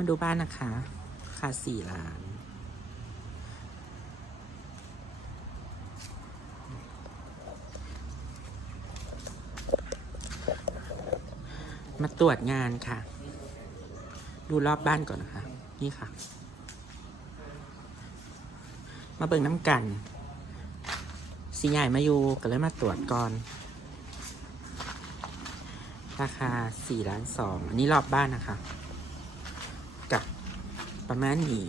มาดูบ้านนะคะค่าสี่ล้าน มาตรวจงานค่ะ ดูรอบบ้านก่อนนะคะ นี่ค่ะ มาเบิ่งน้ำกัน สีใหญ่มาอยู่ก็เลยมาตรวจก่อนราคาสี่ล้านสองอันนี้รอบบ้านนะคะ ประมาณนี้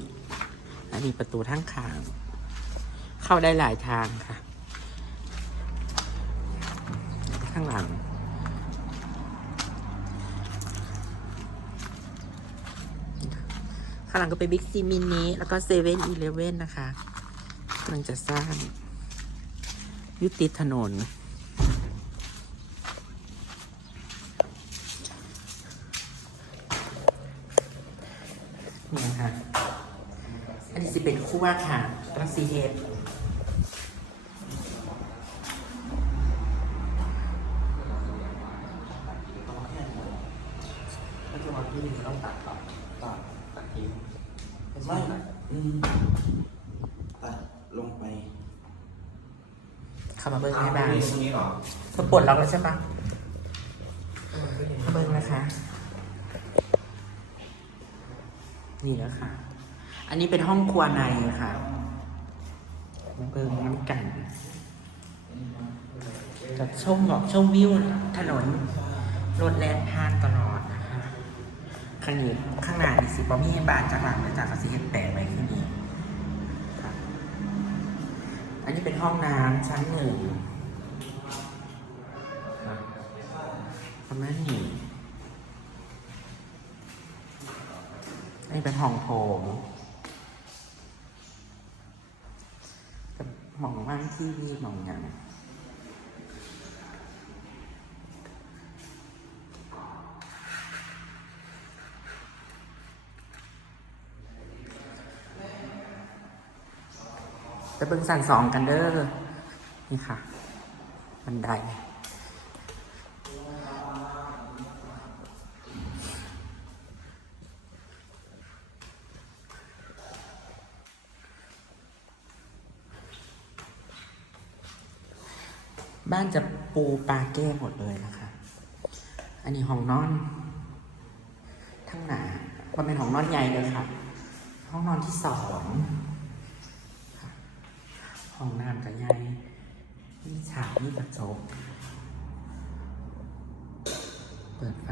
อันนี้ประตูทั้งขาง เข้าได้หลายทางค่ะ ข้างหลัง ข้างหลังก็เป็นบิ๊กซีมินิแล้วก็เซเว่นอีเลเว่นนะคะกำลังจะสร้างยุติถนน นี่นะคะ อันนี้จะเป็นคู่ว่าค่ะรัสซีเฮดถ้าจะมาที่นี่ต้องตัดต่อตัดตัดทิ้งไม่อืมตัดลงไปเข้ามาเบิ้งให้บ้างตรงนี้เหรอเธอปวดล็อกแล้วใช่ปะเข้าเบิ้งนะคะ นี่แล้วค่ะอันนี้เป็นห้องครัวในค่ะมาเบิ้งน้ำกันจะชมบอกชมวิวถนนรถแล่นผ่านตลอดนะคะข้างนี้ข้างหน้านี่สิบอมีบานจากหลังเลยจากกสิเฮ็ดแปลไว้ที่นี่ครับอันนี้เป็นห้องน้ำชั้นหนึ่งประมาณนี้ นนี้เป็นห้องโถงกับหมองว่างที่นี่หมองหยังไปเบิ่งสั่นสองกันเด้อ นี่ค่ะ บันได บ้านจะปูปลาแก้หมดเลยนะคะ อันนี้ห้องนอน ทั้งหนามันเป็นห้องนอนใหญ่เลยค่ะ ห้องนอนที่สองห้องน้ำกับใหญ่มีฉากมีกระจกเปิดไฟ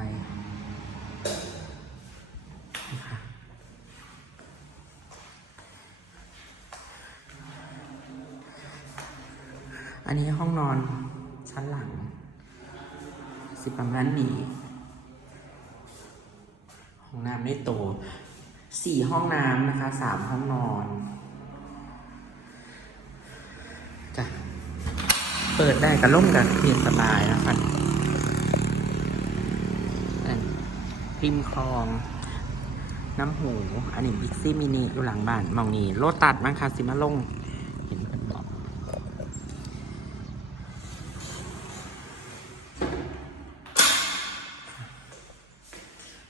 นี่ค่ะอันนี้ห้องนอน ชั้นหลัง สิประมาณนี้ห้องน้ำไม่โตสี่ห้องน้ำนะคะสามห้องนอนจ้ะเปิดได้กับล่มกับเพียงสบายนะคะริมคลองน้ำหู อันนี้บิ๊กซี่มินิอยู่หลังบ้านมองนี่โลตัดมั้งคะสิมาลง เห็นเพื่อนบอก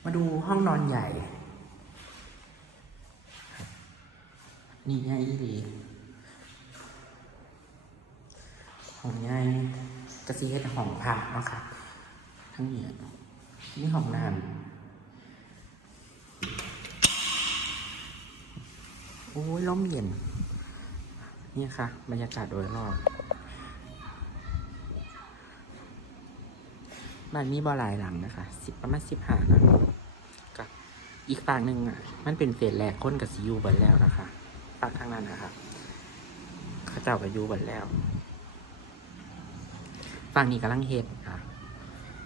มา ดูห้องนอนใหญ่ นี่ใหญ่ดีห้องใหญ่กระซีให้แต่ห้องพักนะครับทั้งนี้นี่ห้องน้ำโอ้ยล้มเย็น นี่ค่ะ บรรยากาศโดยรอบบ้านมีบ่อหลายหลังนะคะสิบประมาณสิบห้าหลัง อีกฝั่งหนึ่งอะ มันเป็นเฟสแรกค้นกับซียูเบิดแล้วนะคะฝั่งข้างนั้นนะครับเขาเจ้ากับยูเบิดแล้ว ฝั่งนี้กำลังเฮ็ดค่ะ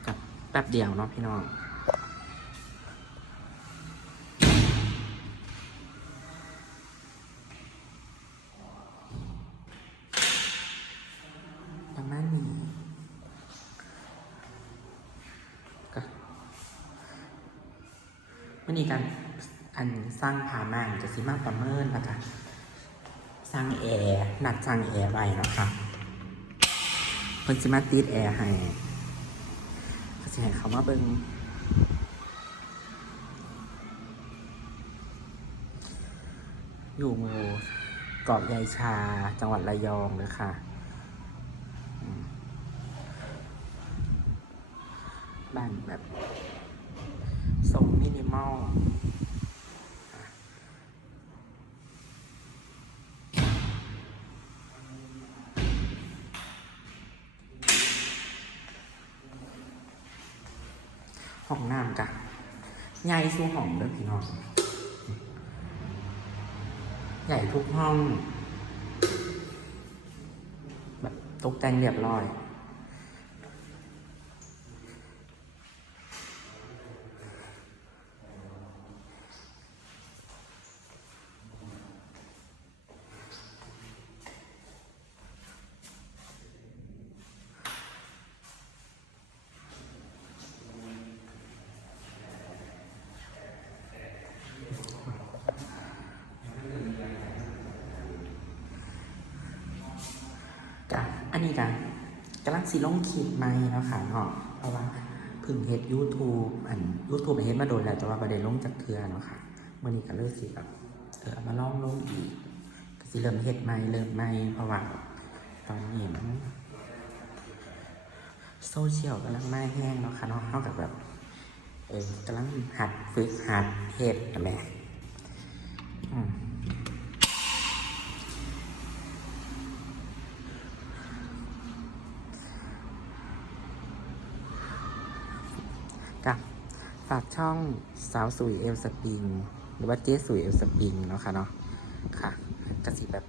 กับแป๊บเดียวเนาะพี่น้อง ประมาณนี้ ก็ มันมีการอันสร้างผาม่านจะสิมาประเมินนะคะสร้างแอร์นัดสร้างแอร์ไว้นะคะเพิ่นสิมาติดแอร์ให้ก็สิให้เขามาเบิ่งอยู่หมู่เกาะยายชาจังหวัดระยองเลยค่ะ บ้านแบบ มินิมอลห้องน้ำกะใหญ่สู้ห้องเด้อพี่น้อง ใหญ่ทุกห้อง แบบตกแต่งเรียบร้อย กะ อันนี้กะกำลังสิลงคลิปใหม่แล้วค่ะเนาะเพราะว่าพึ่งเฮ็ด YouTube อัน YouTube เฮ็ดมาโดนแล้วแต่ว่าประเด็นลงจากเทือเนาะค่ะเมื่อนี้ก็เลยสิแบบเออเอามาลองลงอีกก็สิเริ่มเฮ็ดใหม่เริ่มใหม่เพราะว่าตอนนี้มันโซเชียลกำลังไมาแห้งเนาะค่ะเนาะเท่ากับแบบเออกำลังหัดฝึกหัดเฮ็ดนะแม่อืม กับ ฝากช่องสาวสุยเอลสปริง หรือว่าเจ๊สุยเอลสปริงเนาะค่ะเนาะค่ะกสิแบบ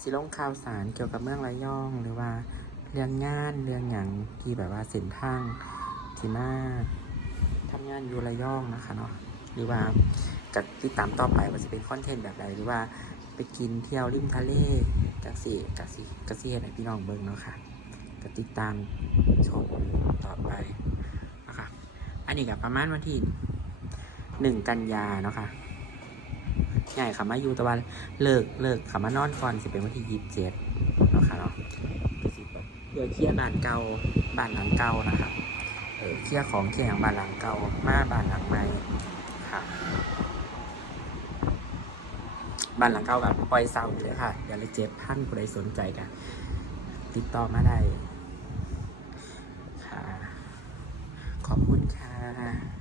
สิลงข่าวสารเกี่ยวกับเมืองระยอง หรือว่าเรื่องงานเรื่องอย่างที่แบบว่าเส้นทางที่มาทำงานอยู่ระยองนะคะเนาะหรือว่ากับติดตามต่อไปว่าจะเป็นคอนเทนต์แบบใดหรือว่าไปกินเที่ยวริมทะเลจังสี่กสิกสิเห็นให้พี่น้องเบิ่งเนาะค่ะก็ติดตามชมต่อไป อันนี้กับประมาณวันที่หนึ่งกันยาเนาะค่ะใหญ่ค่ะมาอยู่ตะวันเลิกเลิกค่ะมานอนก่อนสิเป็นวันที่ยี่สิบเจ็ดเนาะค่ะเนาะก็สิแบบเพื่อเคลียร์บ้านเก่าบ้านหลังเก่านะคะเออเคลียร์ของเคลียร์อย่างบ้านหลังเก่ามาบ้านหลังใหม่ค่ะบ้านหลังเก่าแบบปล่อยเศร้าเลยค่ะเดี๋ยวเลยเจ็บพันผู้ใดสนใจกันติดต่อมาได้ 嗯嗯。